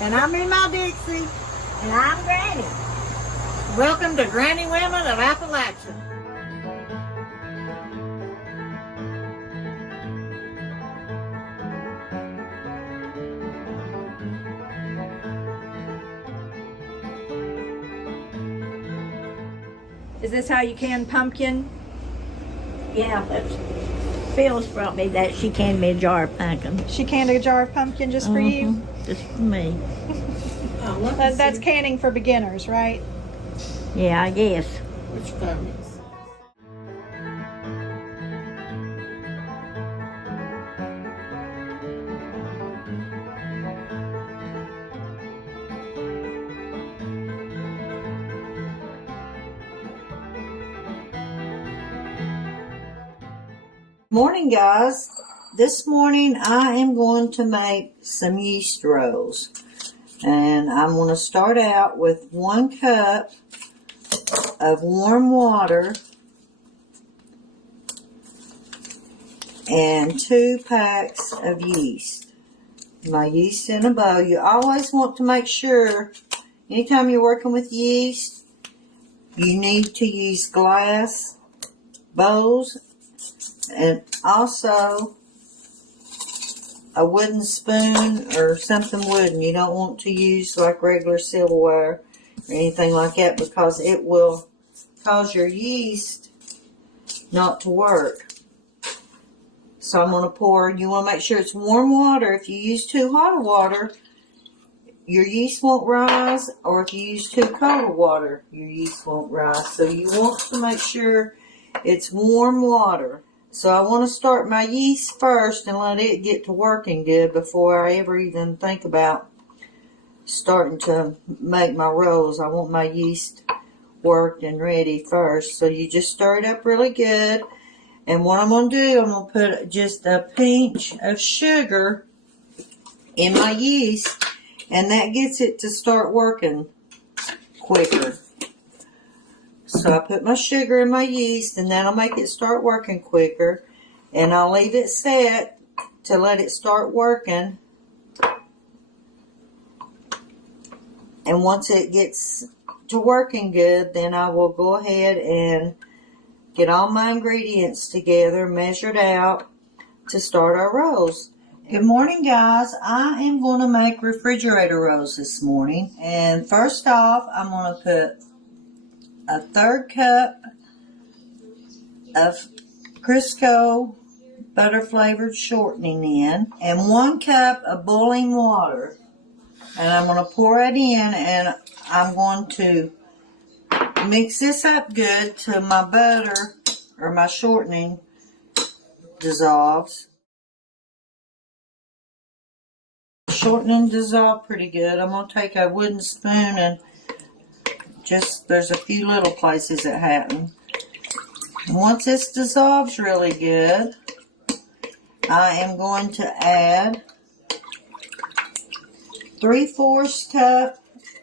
And I'm Memaw Dixie. And I'm Granny. Welcome to Granny Women of Appalachia. Is this how you can pumpkin? Yeah, but Phyllis brought me that. She canned me a jar of pumpkin. She canned a jar of pumpkin just for you? Just for me. That's canning for beginners, right? Yeah, I guess. Which comes? Morning, guys. This morning I am going to make some yeast rolls, and I'm going to start out with 1 cup of warm water and 2 packs of yeast. My yeast in a bowl. You always want to make sure anytime you're working with yeast, you need to use glass bowls. And also a wooden spoon or something wooden. You don't want to use like regular silverware or anything like that, because it will cause your yeast not to work. So I'm going to pour, you want to make sure it's warm water. If you use too hot of water, your yeast won't rise, or if you use too cold of water, your yeast won't rise. So you want to make sure it's warm water. So I want to start my yeast first and let it get to working good before I ever even think about starting to make my rolls. I want my yeast worked and ready first. So you just stir it up really good. And what I'm going to do, I'm going to put just a pinch of sugar in my yeast, and that gets it to start working quicker. So I put my sugar in my yeast, and that'll make it start working quicker. And I'll leave it set to let it start working. And once it gets to working good, then I will go ahead and get all my ingredients together, measured out, to start our rolls. Good morning, guys. I am going to make refrigerator rolls this morning. And first off, I'm going to put a 1/3 cup of Crisco butter flavored shortening in, and 1 cup of boiling water. And I'm going to pour it in, and I'm going to mix this up good till my butter or my shortening dissolves. Shortening dissolved pretty good. I'm going to take a wooden spoon and just, there's a few little places it happened. And once this dissolves really good, I am going to add 3/4 cup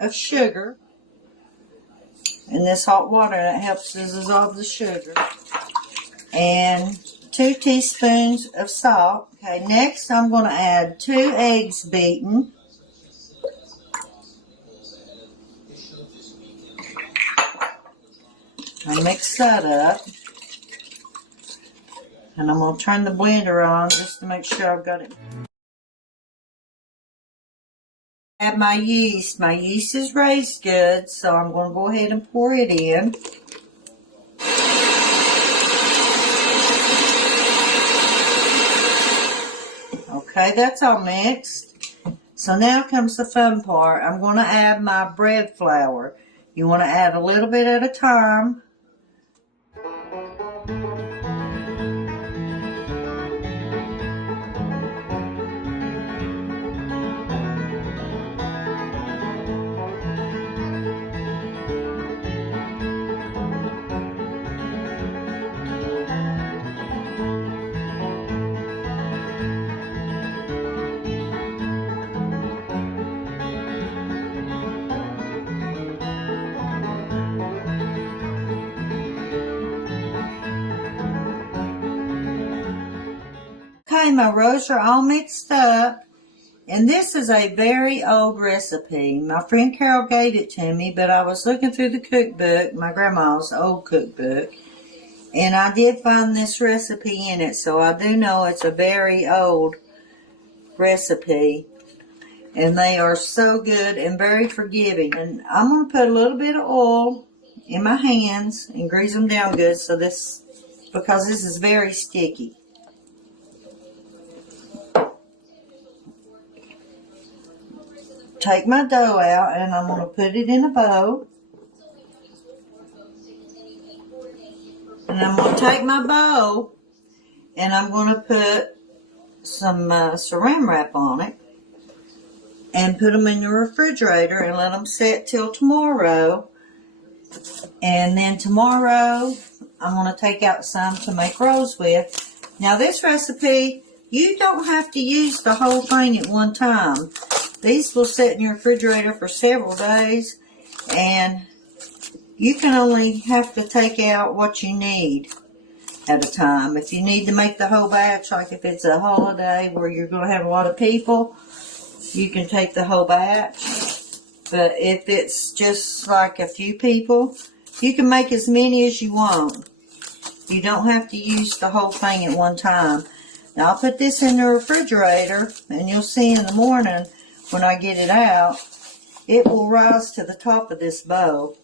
of sugar in this hot water. That helps to dissolve the sugar. And 2 teaspoons of salt. Okay, next I'm going to add 2 eggs beaten. I mix that up. And I'm going to turn the blender on just to make sure I've got it. Add my yeast. My yeast is raised good, so I'm going to go ahead and pour it in. Okay, that's all mixed. So now comes the fun part. I'm going to add my bread flour. You want to add a little bit at a time. Okay, my rows are all mixed up. And this is a very old recipe. My friend Carol gave it to me, but I was looking through the cookbook, my grandma's old cookbook, and I did find this recipe in it, so I do know it's a very old recipe. And they are so good and very forgiving. And I'm going to put a little bit of oil in my hands and grease them down good because this is very sticky. Take my dough out and I'm going to put it in a bowl. And I'm going to take my bowl and I'm going to put some saran wrap on it and put them in the refrigerator and let them set till tomorrow. And then tomorrow I'm going to take out some to make rolls with. Now this recipe, you don't have to use the whole thing at one time. These will sit in your refrigerator for several days, and you can only have to take out what you need at a time. If you need to make the whole batch, like if it's a holiday where you're going to have a lot of people, you can take the whole batch. But if it's just like a few people, you can make as many as you want. You don't have to use the whole thing at one time. Now I'll put this in the refrigerator, and you'll see in the morning when I get it out, it will rise to the top of this bowl.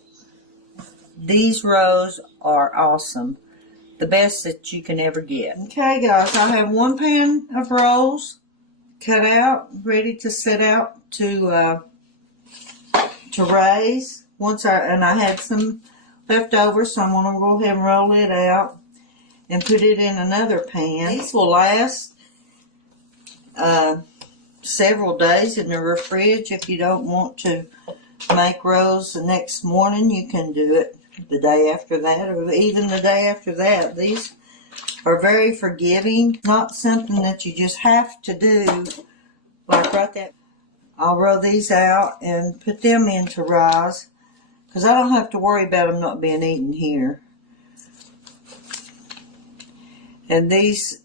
These rolls are awesome. The best that you can ever get. Okay guys, I have one pan of rolls cut out, ready to set out to raise. I had some left over, so I'm going to go ahead and roll it out and put it in another pan. These will last several days in the fridge. If you don't want to make rolls the next morning, you can do it the day after that or even the day after that. These are very forgiving, not something that you just have to do like right there. I'll roll these out and put them into rise because I don't have to worry about them not being eaten here. And these,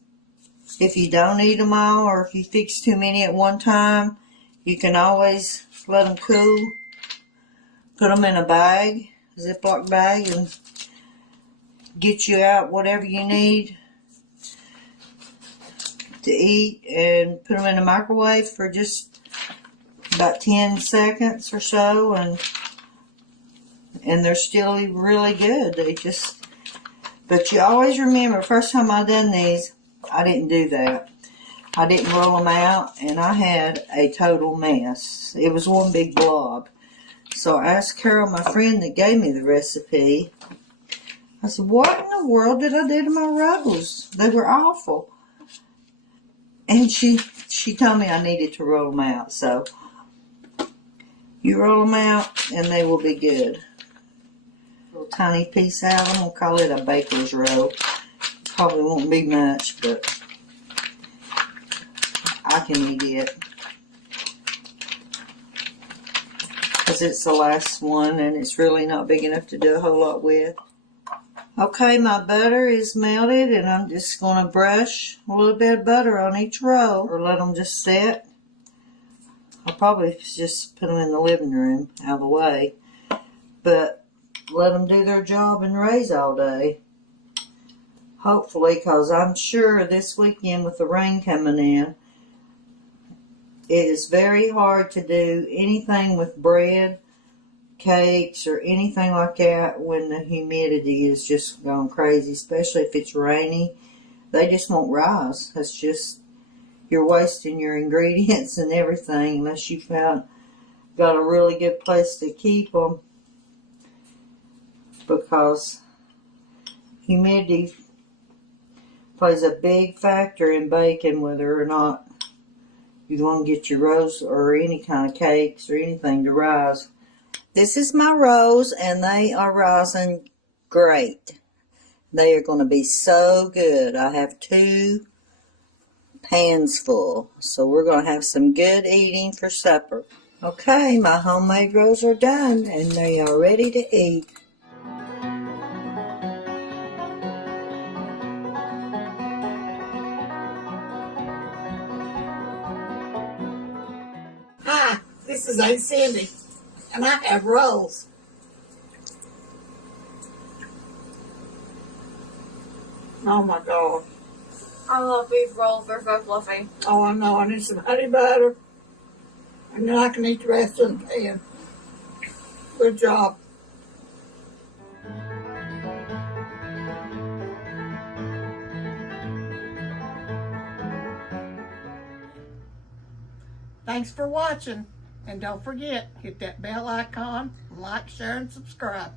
if you don't eat them all or if you fix too many at one time, you can always let them cool. Put them in a bag, Ziploc bag, and get you out whatever you need to eat, and put them in the microwave for just about 10 seconds or so, and they're still really good. But you always remember, first time I done these, I didn't do that. I didn't roll them out, and I had a total mess. It was one big blob. So I asked Carol, my friend that gave me the recipe, I said, what in the world did I do to my rolls? They were awful. And she told me I needed to roll them out. So you roll them out, and they will be good. A little tiny piece out. I'm going to call it a baker's roll. Probably won't be much, but I can eat it. Because it's the last one, and it's really not big enough to do a whole lot with. Okay, my butter is melted, and I'm just going to brush a little bit of butter on each roll, or let them just set. I'll probably just put them in the living room out of the way, but let them do their job and raise all day. Hopefully, because I'm sure this weekend with the rain coming in, it is very hard to do anything with bread, cakes, or anything like that when the humidity is just going crazy, especially if it's rainy. They just won't rise. It's just, you're wasting your ingredients and everything unless you got a really good place to keep them, because humidity plays a big factor in baking whether or not you want to get your rolls or any kind of cakes or anything to rise. This is my rolls, and they are rising great. They are going to be so good. I have 2 pans full, so we're going to have some good eating for supper. Okay, my homemade rolls are done, and they are ready to eat. This is Aunt Cindy, and I have rolls. Oh my God. I love beef rolls. They're so fluffy. Oh, I know. I need some honey butter. And then I can eat the rest of the pan. Good job. Thanks for watching. And don't forget, hit that bell icon, like, share, and subscribe.